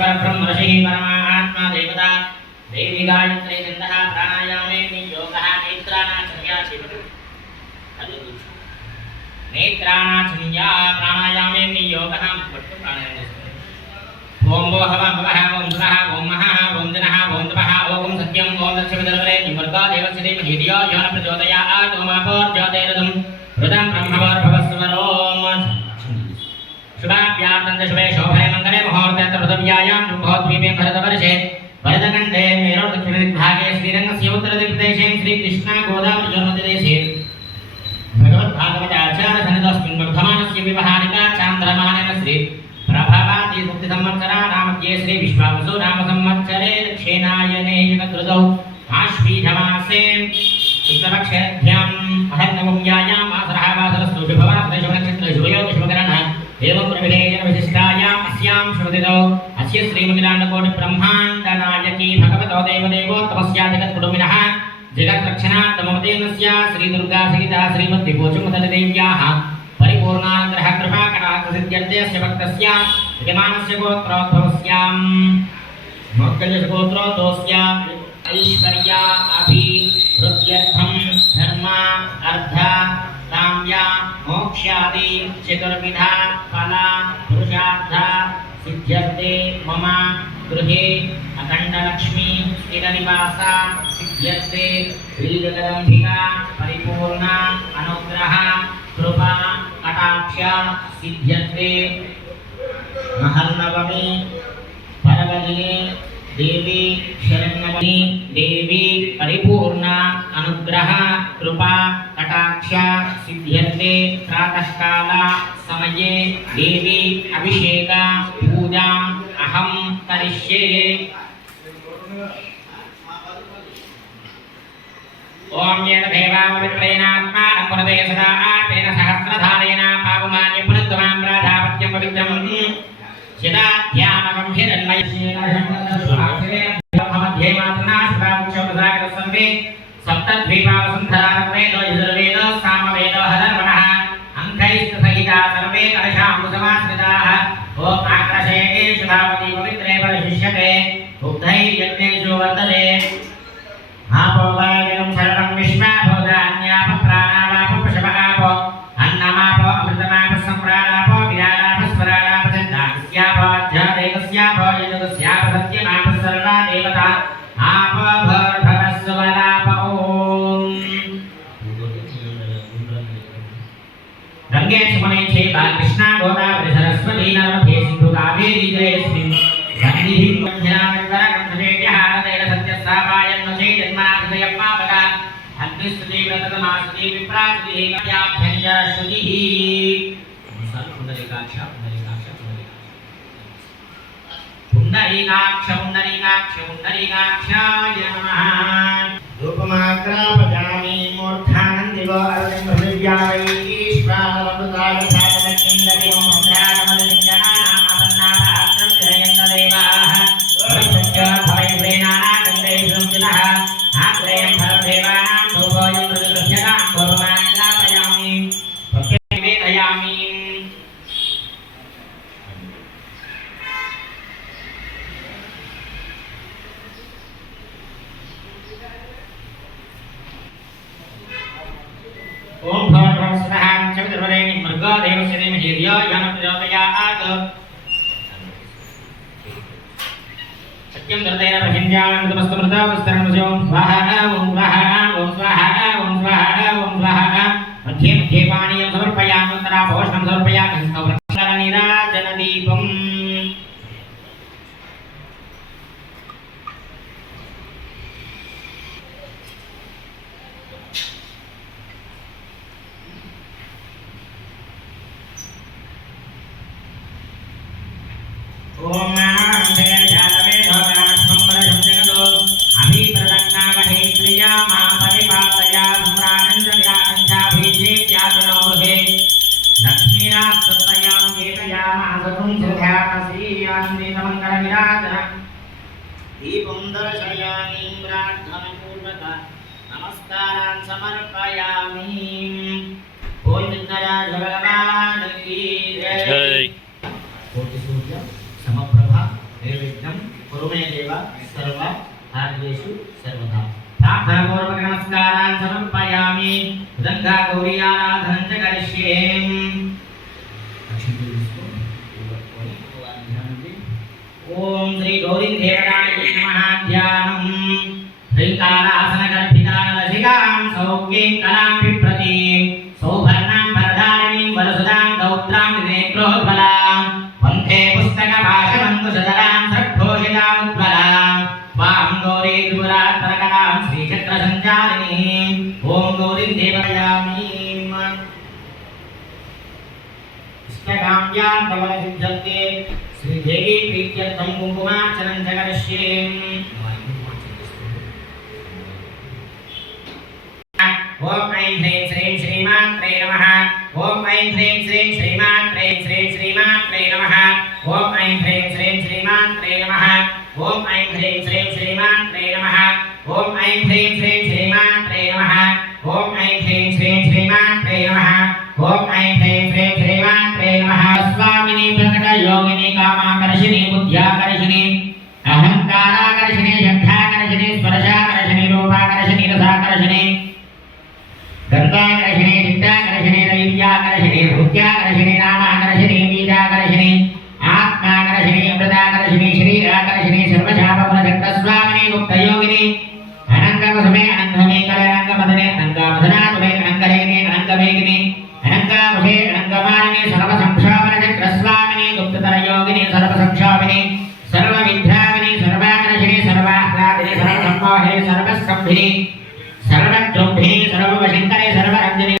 परब्रह्म ऋषिः परमात्मा देवता देवी गायत्री छन्दः प्राणायामे नियोगः नेत्राणाचन्या प्राणायामे नियोगः ओम वो हवा भवः ओम स्वः ओम महा ओम जनः ओम तपः ओम सत्यं ओम दक्षिणदर्वरे निमर्गा देवस्य धीमहि धियो यो न प्रचोदयात् ओमापोर्ज्योतिरदं हृदं ब्रह्मवर्भवस्वरोम शुभाभ्यार्तन्त शुभे शोभने मङ्गले मुहूर्ते तृतव्यायां शुभोद्वीपे भरतवर्षे भरतखण्डे मेरोदक्षिणदिग्भागे श्रीरङ्गस्य उत्तरदिग्देशे श्रीकृष्णा गोदावरी जन्मदिदेशे भगवद्भागवताचार्य सन्निधस्मिन् वर्धमानस्य व्यवहारिका चान्द्रमानेन श्री प्रभावादि मुक्ति संवत्सराणां मध्ये श्री विश्वावसु नाम संवत्सरे दक्षिणायने जगद्ऋतौ आश्वीजमासे शुक्लपक्षेभ्याम् अहर्नवम्यायां आसरः वासरस्तु शुभवासरे शुभनक्षत्रे शुभयोगे शुभकरणः एवं प्रविधेयेन विशिष्टायाम् अस्यां श्रुतितौ अस्य श्रीमतिलाण्डकोटिब्रह्माण्डनायकी भगवतो देवदेवोत्तमस्याधिगत्कुटुम्बिनः जगद्रक्षणार्थमवतेनस्य श्रीदुर्गा सहिता श्रीमद्विभूषुमतदेव्याः परिपूर्णानुग्रह कृपा कटाक्षसिद्ध्यर्थस्य भक्तस्य यजमानस्य गोत्रोद्भवस्यां मोक्षस्य गोत्रोद्भवस्य ऐश्वर्या अभिवृद्ध्यर्थं धर्म अर्थ काम्य मोक्षादि चतुर्विधा फल पुरुषार्थ सिद्ध्यर्थे मम गृहे अखण्डलक्ष्मी स्थिरनिवास सिद्ध्यर्थे श्रीजगदम्बिका परिपूर्ण अनुग्रह कृपा कटाक्ष सिद्ध्यर्थे महर्नवमी परवदिनी देवी शरण्यवमी देवी परिपूर्ण अनुग्रह कृपा कटाक्ष सिद्ध्यर्थे प्रातःकाल समये देवी अभिषेक पूजा अहं करिष्ये। ओम येन देवाववित्रेणात्मानं पुनदे सदा तेन सहस्रधारेण पावमान्य पुनत्वमां प्राधापत्यं पवित्रं शिदाध्यानकं हिरण्मयेन मध्ये मात्रणा शुभाक्षोदसागर सर्वे सप्तद्वीपावसुन्धरारत्ने द्वैधर्वेद सामवेद हरर्वणः अंकैस्तसहिता सर्वे कलशाम्बुसमाश्रिताः ओम आक्रशे शुभावती पवित्रे परिशिष्यते उद्धैर्यज्ञेषु वर्तते आपोवायं शरणं विश्वाभोगान्याप प्राणावाप पशवापो अन्नमापो अमृतमाप सम्राडापो विराडाप स्वराडाप चन्दास्यापो अध्यादेकस्यापो यजुगस्याप सत्यमाप सर्वा देवता आपो भर्भवस्वराप ओम गंगे यमुने चैव कृष्णा गोदावरी सरस्वती नर्मदे सिन्धु कावेरी जलेऽस्मिन् सन्निधिं वञ्जनामिन्द्रकण्ठदेव्यः सत्यस्सावायन् जन्मादयप्पावका अग्निस्तुति व्रततमास्तुति विप्रास्तुति व्याभ्यञ्जरश्रुतिः पुण्डरीकाक्ष पुण्डरीकाक्षाय नमः रूपमाग्रापजामि मूर्धानन्दिव अरविन्दविद्यावै ईश्वरवृताय साधनकेन्द्रविमं मन्त्राणमलिङ्गनानामसन्नाथात्रं जयन्तदेवाः ओम भगवस्वः चतुर्वरेणि मृगो देवस्य धीमहि धियो यो न प्रचोदयात् सत्यं दर्दयेन प्रहिन्द्यां तमस्तमृतावस्तरणमसि ओम स्वाहा ओम स्वाहा ओम स्वाहा ओम स्वाहा ओम स्वाहा मध्ये मध्ये पानीयं समर्पयामि उत्तराभोषणं समर्पयामि नीराजनदीपम् ओम नारायणे जातवे धोराश्वं परशं जगतो अभिप्रदन्नामहे प्रिया मा परिपालया सम्राजञ्जयाञ्चाभिषे यातनोहे लक्ष्मीरास्तयां केतयामासतुं सुध्यानश्रीयान्दितमङ्गलविराजनं दीपं दर्शयामि प्रार्थनापूर्वक नमस्कारान् समर्पयामि। ओम विघ्नराज भगवान् की जय। समप्रभा नैवेद्य कलां विप्रतीं सौभर्णां वरदारिणीं वरसुदां गौत्रां विवेक्रोज्ज्वलां वन्दे पुस्तकपाशमङ्कुशधरां षट्घोषितामुज्ज्वलां वां गौरी त्रिपुरात्मकलां श्रीचक्रसञ्चारिणीं ॐ गौरीं देवयामि इष्टकाम्यां धवलसिद्ध्यर्थे श्रीदेवी प्रीत्यर्थं कुङ्कुमार्चनं च करिष्ये ओम ऐं ह्रीं श्रीं श्रीमात्रे नमः ओम ऐं ह्रीं श्रीं श्रीमात्रे श्रीमात्रे नमः ओम ऐं ह्रीं श्रीं श्रीमात्रे नमः ओम ऐं ह्रीं श्रीं श्रीमात्रे नमः ओम ऐं ह्रीं श्रीं श्रीमात्रे नमः ओम ऐं ह्रीं श्रीं श्रीमात्रे नमः ओम ऐं ह्रीं श्रीं श्रीमात्रे नमः स्वामिनी प्रकट योगिनी कामाकर्षिणी बुद्ध्याकर्षिणी अहंकाराकर्षिणी शब्दाकर्षिणी स्पर्शाकर्षिणी रूपाकर्षिणी रसाकर्षिणी गंगाकर्षिणी चित्ताकर्षिणी दैव्याकर्षिणी भूत्याकर्षिणी नामाकर्षिणी बीजाकर्षिणी आत्माकर्षिणी अमृताकर्षिणी शरीराकर्षिणी सर्वशापफलचक्रस्वामिनी गुप्तयोगिनी अनंतकुसुमे अनंतमे कलरंगमदने अनंगामधनातुमे अनंगरेगिनी अनंगमेगिनी